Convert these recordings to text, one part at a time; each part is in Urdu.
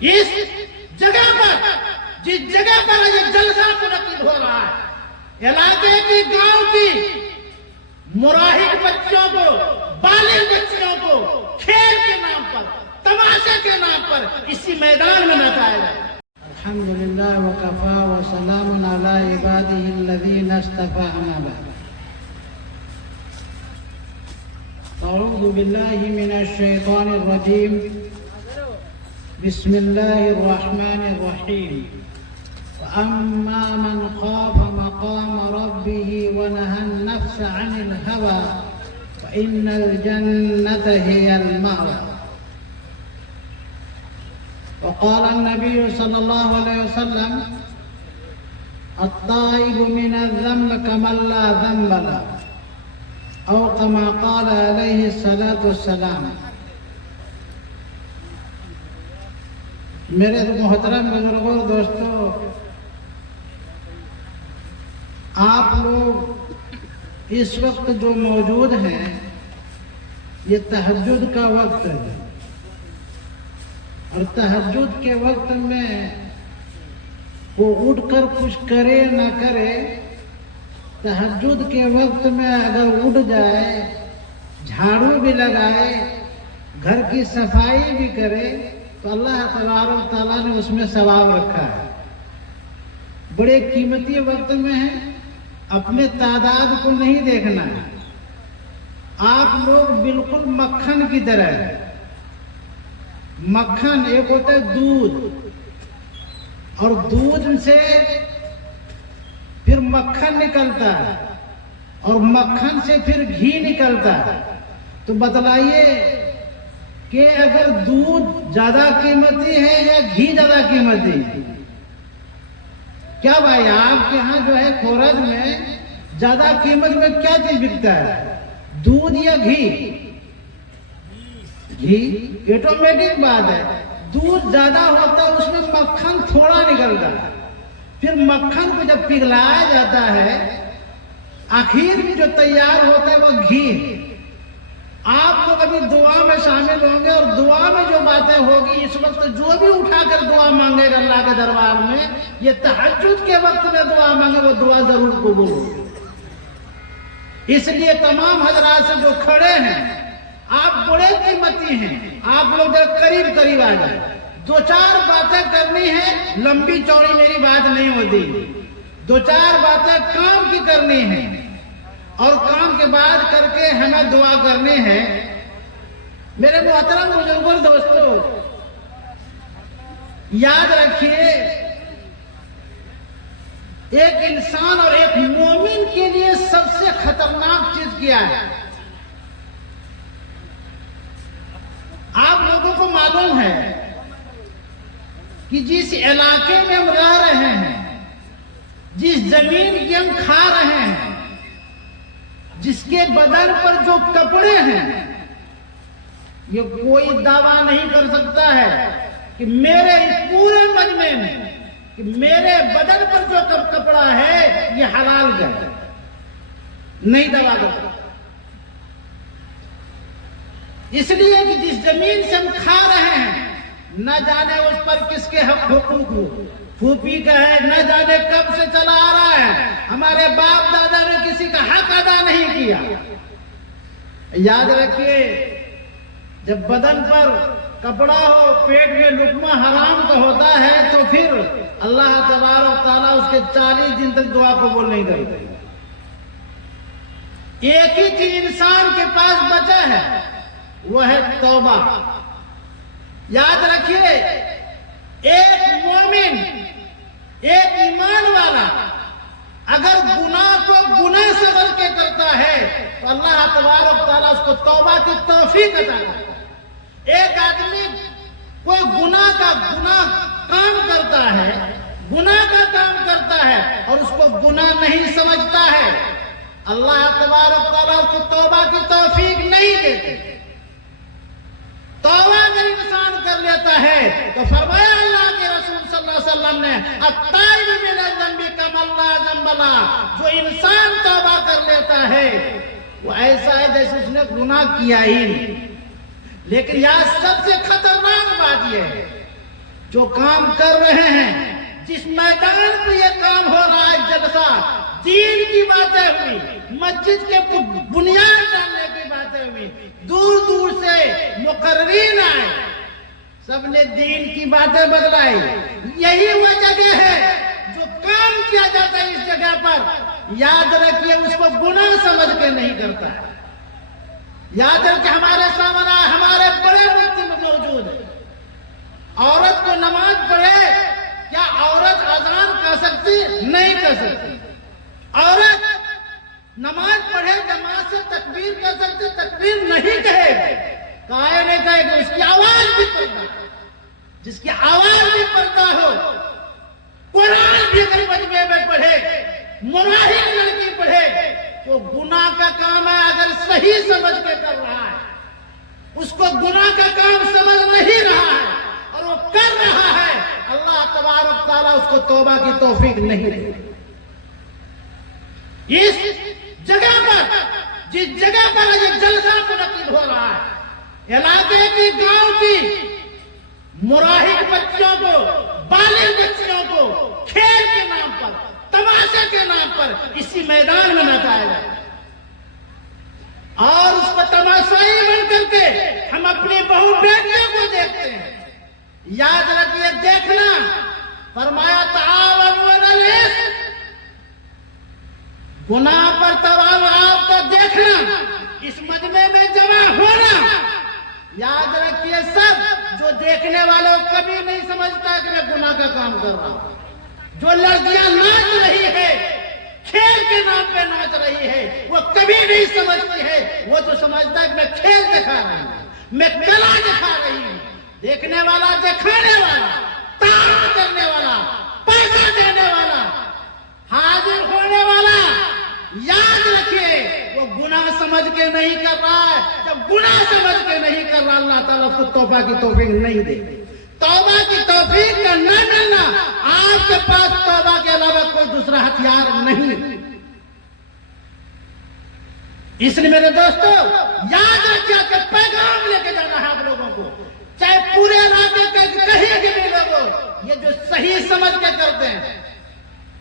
اس جگہ پر، جس جگہ پر یہ جلسہ منعقد ہو رہا ہے، علاقے کی، گاؤں کی مراہق بچوں کو، بالغ بچوں کو کھیل کے نام پر، تماشے کے نام پر اسی میدان میں نچایا جائے۔ الحمدللہ وکفا وسلام علی عبادہ الذین اصطفی، اما بعد۔ اعوذ باللہ من الشیطان الرجیم، بسم اللہ الرحمن الرحیم۔ وَأَمَّا مَنْ خَافَ مَقَامَ رَبِّهِ وَنَهَى النَّفْسَ عَنِ الْهَوَى فَإِنَّ الْجَنَّةَ هِيَ الْمَأْوَى۔ وقال النبي صلى الله عليه وسلم: التائب من الذنب كمن لا ذنب له، أو كما قال عليه الصلاة والسلام۔ میرے محترم بزرگوں اور دوستوں، آپ لوگ اس وقت جو موجود ہیں، یہ تہجد کا وقت ہے، اور تہجد کے وقت میں وہ اٹھ کر کچھ کرے نہ کرے، تہجد کے وقت میں اگر اٹھ جائے، جھاڑو بھی لگائے، گھر کی صفائی بھی کرے، تو اللہ تبارک و تعالیٰ نے اس میں ثواب رکھا ہے۔ بڑے قیمتی وقت میں ہے، اپنے تعداد کو نہیں دیکھنا ہے۔ آپ لوگ بالکل مکھن کی طرح ہیں۔ مکھن ایک ہوتا ہے دودھ، اور دودھ سے پھر مکھن نکلتا ہے، اور مکھن سے پھر گھی نکلتا ہے۔ تو بتلائیے کہ اگر دودھ زیادہ قیمتی ہے یا گھی زیادہ قیمتی ہے؟ کیا بھائی آپ کے ہاں جو ہے کھورج میں زیادہ قیمت میں کیا چیز بکتا ہے، دودھ یا گھی؟ گھی آٹومیٹک بات ہے، دودھ زیادہ ہوتا ہے، اس میں مکھن تھوڑا نکلتا ہے، پھر مکھن کو جب پگھلایا جاتا ہے، آخر میں جو تیار ہوتا ہے وہ گھی ہے۔ آپ لوگ ابھی دعا میں شامل ہوں گے، اور دعا میں جو باتیں ہوگی اس وقت جو بھی اٹھا کر دعا مانگے گا اللہ کے دربار میں، یہ تہجد کے وقت میں دعا مانگے، وہ دعا ضرور قبول ہوگی۔ اس لیے تمام حضرات سے جو کھڑے ہیں، آپ بڑے قیمتی ہیں، آپ لوگ قریب قریب آ جائیں۔ دو چار باتیں کرنی ہیں، لمبی چوڑی میری بات نہیں ہوتی، دو چار باتیں کام کی کرنی ہیں، اور کام کے بعد کر کے ہمیں دعا کرنی ہے۔ میرے محترم بزرگوں دوستوں، یاد رکھیے، ایک انسان اور ایک مومن کے لیے سب سے خطرناک چیز کیا ہے؟ آپ لوگوں کو معلوم ہے کہ جس علاقے میں ہم رہ رہے ہیں، جس زمین کی ہم کھا رہے ہیں، جس کے بدن پر جو کپڑے ہیں، یہ کوئی دعویٰ نہیں کر سکتا ہے کہ میرے پورے مجمع میں کہ میرے بدن پر جو کپڑا ہے یہ حلال ہے، نہیں دعویٰ کرتا۔ اس لیے کہ جس زمین سے ہم کھا رہے ہیں، نہ جانے اس پر کس کے حق حقوق ہو، پھوپھی کا ہے، نہ جانے کب سے چلا آ رہا ہے، ہمارے باپ دادا نے کسی کا حق ادا نہیں کیا۔ یاد رکھیے، جب بدن پر کپڑا ہو، پیٹ میں لقمہ حرام کا ہوتا ہے، تو پھر اللہ تبارک و تعالیٰ اس کے 40 دن تک دعا قبول نہیں کرتے۔ ایک ہی چیز انسان کے پاس بچا ہے، وہ ہے توبہ۔ یاد رکھیے، ایک مومن، ایک ایمان والا اگر گناہ کو گناہ سمجھ کے کرتا ہے تو اللہ تبارک و تعالیٰ اس کو توبہ کی توفیق عطا کرتا ہے۔ ایک آدمی کوئی گناہ کام کرتا ہے، گناہ کا کام کرتا ہے، اور اس کو گناہ نہیں سمجھتا ہے، اللہ تبارک و تعالیٰ اس کو توبہ کی توفیق نہیں دیتے۔ توبہ اگر انسان کر لیتا ہے تو فرمایا اللہ کے رسول صلی اللہ علیہ وسلم نے، التائب من الذنب کمن لا ذنب له، جو انسان توبہ کر لیتا ہے وہ ایسا ہے جیسے اس نے گناہ کیا ہی نہیں۔ لیکن یہاں سب سے خطرناک بات یہ ہے جو کام کر رہے ہیں، جس میدان پہ یہ کام ہو رہا ہے جلسہ، دین کی باتیں ہوئی، مسجد کے بنیاد ڈالنے کی باتیں ہوئی، دور دور سے مقررین آئے، سب نے دین کی باتیں بتلائی. یہی وہ جگہ ہے جو کام کیا جاتا ہے. اس جگہ پر یاد رکھیے اس کو گناہ سمجھ کے نہیں کرتا ہے. یاد رکھیے ہمارے سامنے ہمارے بڑے مفتی موجود ہیں. عورت کو نماز پڑھے، کیا عورت اذان کر سکتی؟ نہیں کر سکتی. عورت نماز پڑھے جماعت سے تکبیر کر سکتی؟ تکبیر نہیں کہے گی. کہے نہیں کہے گی. اس کی آواز بھی پڑتا ہے، جس کی آواز بھی پڑتا ہو، قرآن بھی اگر مجمع میں پڑھے، مراحل لڑکی پڑھے، تو گناہ کا کام ہے. اگر صحیح سمجھ کے کر رہا ہے، اس کو گناہ کا کام سمجھ نہیں رہا ہے اور وہ کر رہا ہے، اللہ تبارک تعالیٰ اس کو توبہ کی توفیق نہیں دے. اس جگہ پر، جس جگہ پر یہ جلسہ منعقد ہو رہا ہے، علاقے کی، گاؤں کی مراہق بچیوں کو، بالغ بچیوں کو کھیل کے نام پر، تماشے کے نام پر اسی میدان میں نچایا جائے اور اس کو تماشائی بن کر کے ہم اپنی بہو بیٹیوں کو دیکھتے ہیں. یاد رکھیے دیکھنا، فرمایا تعاونوا علی الاثم، گناہ پر تعاون. آپ کو دیکھنا، اس مجمع میں جمع ہونا. یاد رکھیے سب، جو دیکھنے والوں کبھی نہیں سمجھتا کہ میں گناہ کا کام کر رہا ہوں. جو لڑکیاں ناچ رہی ہے، کھیل کے نام پہ ناچ رہی ہے، وہ کبھی نہیں سمجھتی ہے. وہ تو سمجھتا ہے کہ میں کھیل دکھا رہی ہوں، میں کلا دکھا رہی ہوں. دیکھنے والا، دکھانے والا، تعاون کرنے والا، پیسہ دینے والا، حاضر ہونے والا، یاد رکھیے وہ گناہ سمجھ کے نہیں کر رہا ہے. جب گناہ سمجھ کے نہیں کر رہا، اللہ تعالیٰ کو توبہ کی توفیق نہیں دے. توبہ کی توفیق کا نہ ملنا، آپ کے پاس توبہ کے علاوہ کوئی دوسرا ہتھیار نہیں. اس لیے میرے دوستو یاد رکھیے کہ پیغام لے کے جانا ہے آپ لوگوں کو، چاہے پورے علاقے کے کہیں بھی لوگوں، یہ جو صحیح سمجھ کے کرتے ہیں.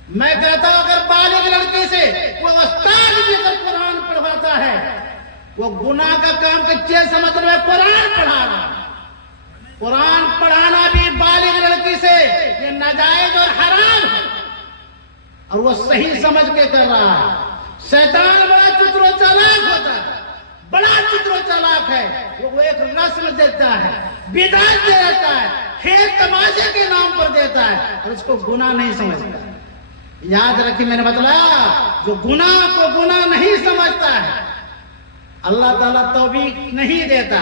میں کہتا ہوں اگر بالغ لڑکی سے وہ استاد بھی اگر قرآن پڑھواتا ہے، وہ گناہ کا کام کچے سمجھ رہے قرآن پڑھا رہا. قرآن پڑھانا بھی بالغ لڑکی سے یہ ناجائز اور حرام ہے، اور وہ صحیح سمجھ کے کر رہا ہے. شیطان بڑا چتر و چالاک ہوتا ہے، بڑا چتر و چالاک ہے. وہ ایک رسم دیتا ہے، بدعت دیتا ہے، کھیل تماشے کے نام پر دیتا ہے اور اس کو گناہ نہیں سمجھتا. یاد رکھیے میں نے بتلایا، جو گناہ کو گناہ نہیں سمجھتا ہے اللہ تعالیٰ توفیق نہیں دیتا.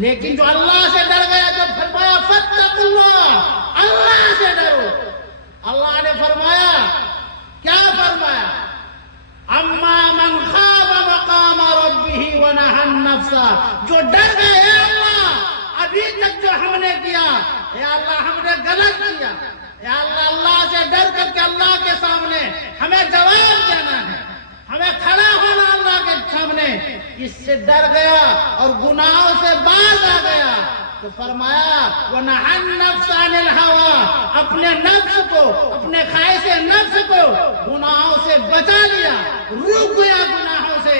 لیکن جو اللہ سے ڈر گیا، جب فرمایا فاتقوا اللہ، اللہ سے ڈرو. اللہ نے فرمایا، کیا فرمایا؟ اما من خاف مقام ربہ ونہى النفس، جو ڈر گئے اے اللہ ابھی تک جو ہم نے کیا، اے اللہ ہم نے غلط کیا، اے اللہ اللہ سے ڈر کر کے اللہ کے سامنے ہمیں جواب دینا ہے، ہمیں کھڑا ہونا اللہ کے سامنے. اس سے ڈر گیا اور گناہوں سے باز آ گیا تو فرمایا وَنَهَى النَّفْسَ عَنِ الْهَوَىٰ، اپنے نفس کو، اپنے خواہش نفس کو گناہوں سے بچا لیا، روک گیا گناہوں سے.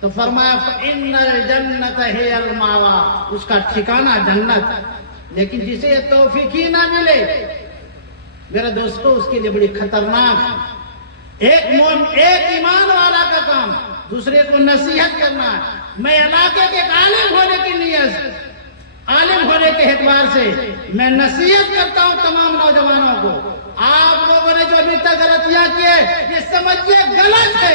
تو فرمایا فَإِنَّ الْجَنَّةَ هِيَ الْمَأْوَىٰ، اس کا ٹھکانہ جنت. لیکن جسے یہ توفیق ہی نہ ملے میرے دوستو، اس کے لیے بڑی خطرناک ہے. ایک ایمان والا کا کام دوسرے کو نصیحت کرنا ہے. میں علاقے کے عالم ہونے کی نیت، عالم ہونے کے اعتبار سے میں نصیحت کرتا ہوں تمام نوجوانوں کو. آپ لوگوں نے جو ابھی تک غلطیاں کی ہے یہ سمجھیے غلط ہے.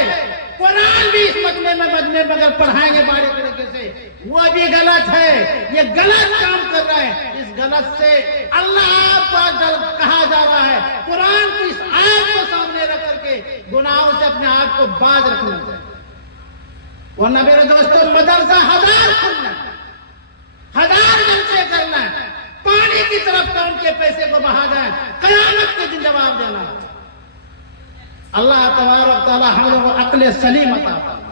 قرآن بھی اس مجمع میں اگر پڑھائیں گے بڑے طریقے سے وہ بھی غلط ہے. یہ غلط کام کر رہا ہے. اس غلط سے اللہ آپ کو کہا جا رہا ہے قرآن کی اس آیت کو سامنے رکھ کر کے گناہوں سے اپنے آپ کو باز رکھنا چاہیے. ورنہ میرے دوستوں مدرسہ ہزار کھلنا، ہزار جلسے کرنا، پانی کی طرف کا ان کے پیسے کو بہا جائیں، قیامت کے دن جواب دینا. اللہ تبارک تعالیٰ ہم لوگوں کو عقل سلیم عطا فرمائے.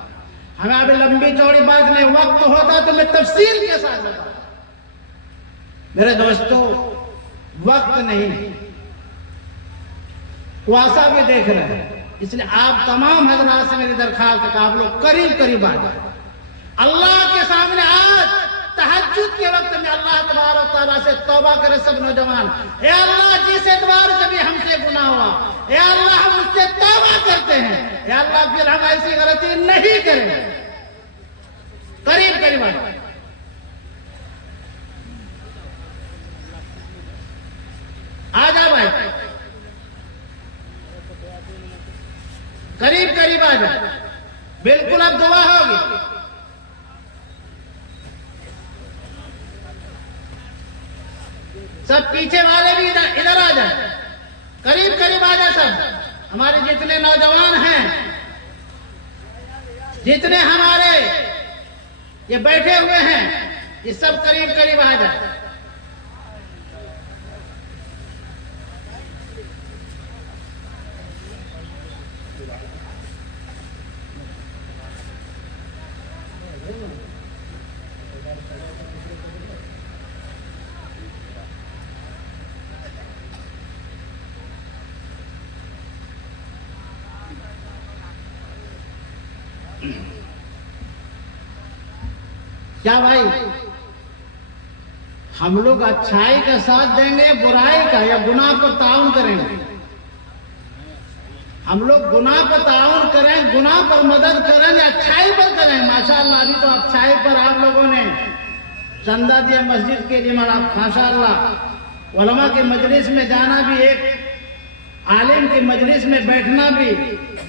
ہمیں ابھی لمبی چوڑی بات نہیں، وقت ہوتا تو میں تفصیل کے ساتھ بتاؤں. میرے دوستو وقت نہیں، کواسا بھی دیکھ رہے ہیں، اس لیے آپ تمام حضرات سے میری درخواست ہے کہ آپ لوگ قریب قریب آ جائیں اللہ کے سامنے۔ آج تہجد کے وقت میں اللہ تبارک و تعالیٰ سے توبہ کرے سب نوجوان، اے اللہ جس اعتبار سے بھی ہم سے گناہ ہوا، اے اللہ ہم اس سے توبہ کرتے ہیں، اے اللہ پھر ہم ایسی غلطی نہیں کریں گے۔ قریب قریب آ جائیں، آ جا بھائی، قریب قریب آ جائیں، بالکل اب دعا ہوگی۔ سب پیچھے والے بھی ادھر آ جائیں، قریب قریب آ جائیں سب، ہمارے جتنے نوجوان ہیں، جتنے ہمارے یہ بیٹھے ہوئے ہیں، یہ سب قریب قریب آ جائیں۔ کیا بھائی ہم لوگ اچھائی کا ساتھ دیں گے برائی کا، یا گناہ پر تعاون کریں گے؟ ہم لوگ گناہ پر تعاون کریں، گناہ پر مدد کریں یا اچھائی پر کریں؟ ماشاءاللہ ابھی تو اچھائی پر آپ لوگوں نے چندہ دیا مسجد کے لیے، ماشاءاللہ علماء کے مجلس میں جانا بھی، ایک عالم کے مجلس میں بیٹھنا بھی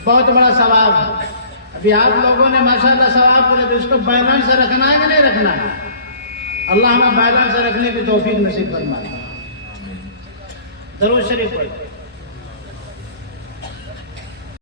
بہت بڑا ثواب ہے۔ ابھی آپ لوگوں نے ماشاءاللہ ثواب کرے، تو اس کو بیلنس رکھنا ہے کہ نہیں رکھنا ہے؟ اللہ ہمیں بیلنس رکھنے کی توفیق نصیب فرمائے۔ درود شریف پڑھیں۔